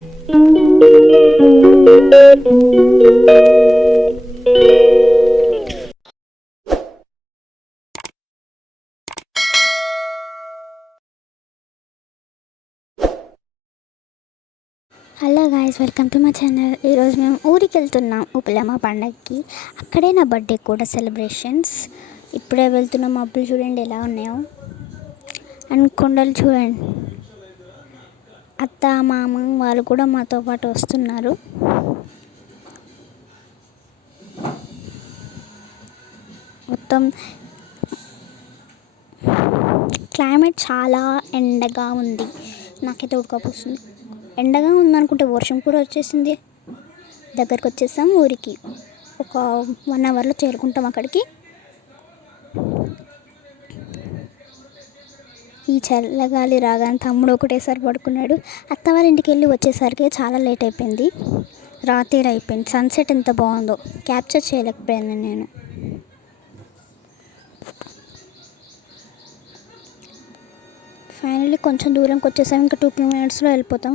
Hello guys, welcome to my channel. ఈరోజు మేము ఊరికి వెళ్తున్నాం ఉప్పలమ్మ పండగకి. అక్కడే నా బర్త్డే కూడా సెలబ్రేషన్స్. ఇప్పుడే వెళ్తున్నాం. మబ్బులు చూడండి ఎలా ఉన్నాయో, అండ్ కొండలు చూడండి. అత్త మామ వాళ్ళు కూడా మాతో పాటు వస్తున్నారు. మొత్తం క్లైమేట్ చాలా ఎండగా ఉంది. నాకైతే ఉడకపోస్తుంది. ఎండగా ఉందనుకుంటే వర్షం కూడా వచ్చేసింది. దగ్గరకు వచ్చేసాం ఊరికి. ఒక 1 అవర్లో చేరుకుంటాం అక్కడికి. ఈ చల్లగాలి రాగానే తమ్ముడు ఒకటేసారి పడుకున్నాడు. అత్త వాళ్ళ ఇంటికి వెళ్ళి వచ్చేసరికి చాలా లేట్ అయిపోయింది. రాత్రి అయిపోయింది. సన్సెట్ ఎంత బాగుందో క్యాప్చర్ చేయలేకపోయాను నేను. ఫైనల్లీ కొంచెం దూరంకి వచ్చేసాం. ఇంకా 2 minutesలో వెళ్ళిపోతాం.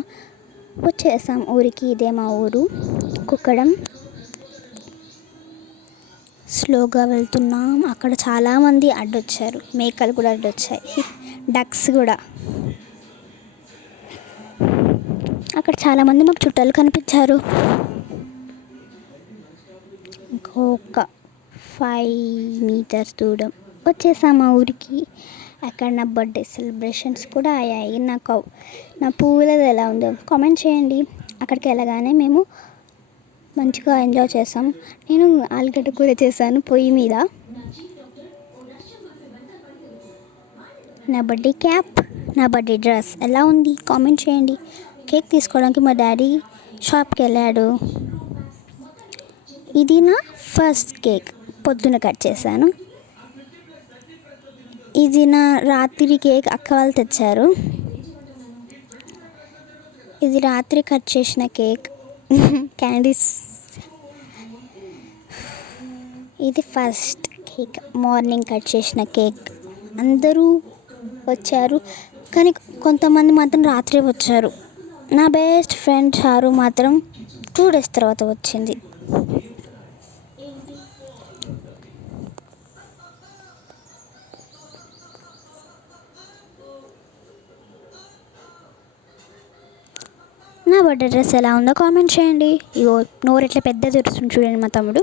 వచ్చేసాం ఊరికి. ఇదే మా ఊరు కుక్కడం. స్లోగా వెళ్తున్నాం. అక్కడ చాలామంది అడ్డొచ్చారు. మేకలు కూడా అడ్డొచ్చాయి, డక్స్ కూడా. అక్కడ చాలామంది మాకు చుట్టాలు కనిపించారు. ఇంకొక 5 meters దూరం వచ్చేసాం మా ఊరికి. అక్కడ నా బర్త్డే సెలబ్రేషన్స్ కూడా అయ్యాయి. నా పువ్వులది ఎలా ఉందో కామెంట్ చేయండి. అక్కడికి వెళ్ళగానే మేము మంచిగా ఎంజాయ్ చేసాం. నేను ఆలుగడ్డ కూర చేశాను పొయ్యి మీద. నా బర్త్డే క్యాప్, నా బర్త్డే డ్రెస్ ఎలా ఉంది కామెంట్ చేయండి. కేక్ తీసుకోవడానికి మా డాడీ షాప్కి వెళ్ళాడు. ఇది నా ఫస్ట్ కేక్, పొద్దున కట్ చేశాను. ఇది నా రాత్రి కేక్, అక్క వాళ్ళు తెచ్చారు. ఇది రాత్రి కట్ చేసిన కేక్, క్యాండీస్. ఇది ఫస్ట్ కేక్, మార్నింగ్ కట్ చేసిన కేక్. అందరూ వచ్చారు, కానీ కొంతమంది మాత్రం రాత్రి వచ్చారు. నా బెస్ట్ ఫ్రెండ్ చారు మాత్రం 2 days తర్వాత వచ్చింది. నా బర్త్డే డ్రెస్ ఎలా ఉందో కామెంట్ చేయండి. ఇగో నోరు ఎట్లా పెద్ద తెరుస్తుంది చూడండి మా తమ్ముడు.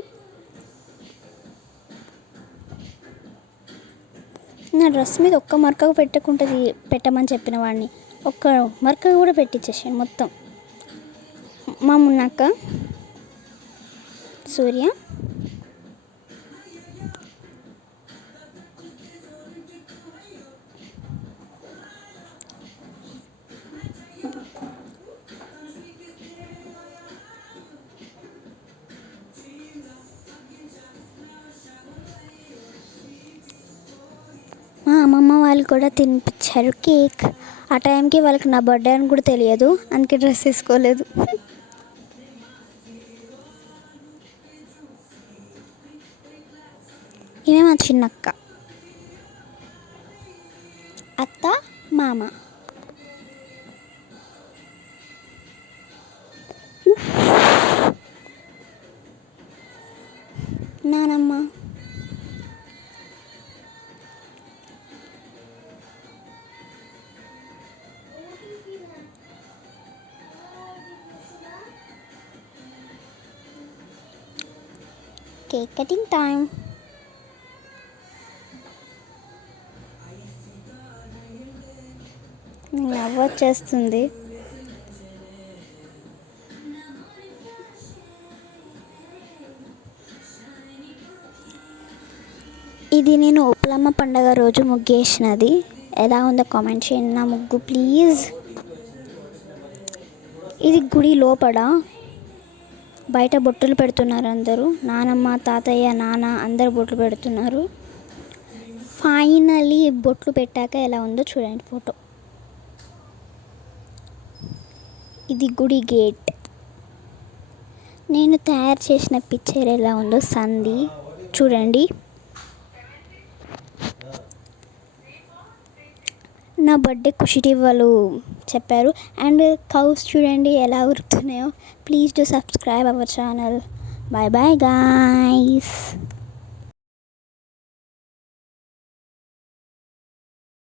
నా డ్రెస్ మీద ఒక్క మరక పెట్టమని చెప్పిన వాడిని ఒక్క మరక కూడా పెట్టించేసాను మొత్తం. మా మున్నక్క, సూర్య, మా అమ్మమ్మ వాళ్ళు కూడా తినిపించారు కేక్. ఆ టైంకి వాళ్ళకి నా బర్త్డే అని కూడా తెలియదు, అందుకే డ్రెస్ వేసుకోలేదు. ఈమె మా చిన్నక్క, అత్త, మామ. నానమ్మ. Cake cutting time. నవ్వు వచ్చేస్తుంది. ఇది నేను ఉప్పలమ్మ పండగ రోజు ముగ్గేసినది. ఎలా ఉందో కామెంట్ చేయండి నా ముగ్గు ప్లీజ్. ఇది గుడి లోపల, బయట బొట్టులు పెడుతున్నారు అందరూ. నానమ్మ, తాతయ్య, నాన్న అందరు బొట్లు పెడుతున్నారు. ఫైనల్లీ బొట్లు పెట్టాక ఎలా ఉందో చూడండి ఫోటో. ఇది గుడి గేట్. నేను తయారు చేసిన పిక్చర్ ఎలా ఉందో సంధి చూడండి. నా బర్త్డే ఖుషి వాళ్ళు చెప్పారు. అండ్ కౌస్ చూడండి ఎలా ఉరుకుతున్నాయో. Please do subscribe our channel. Bye bye guys.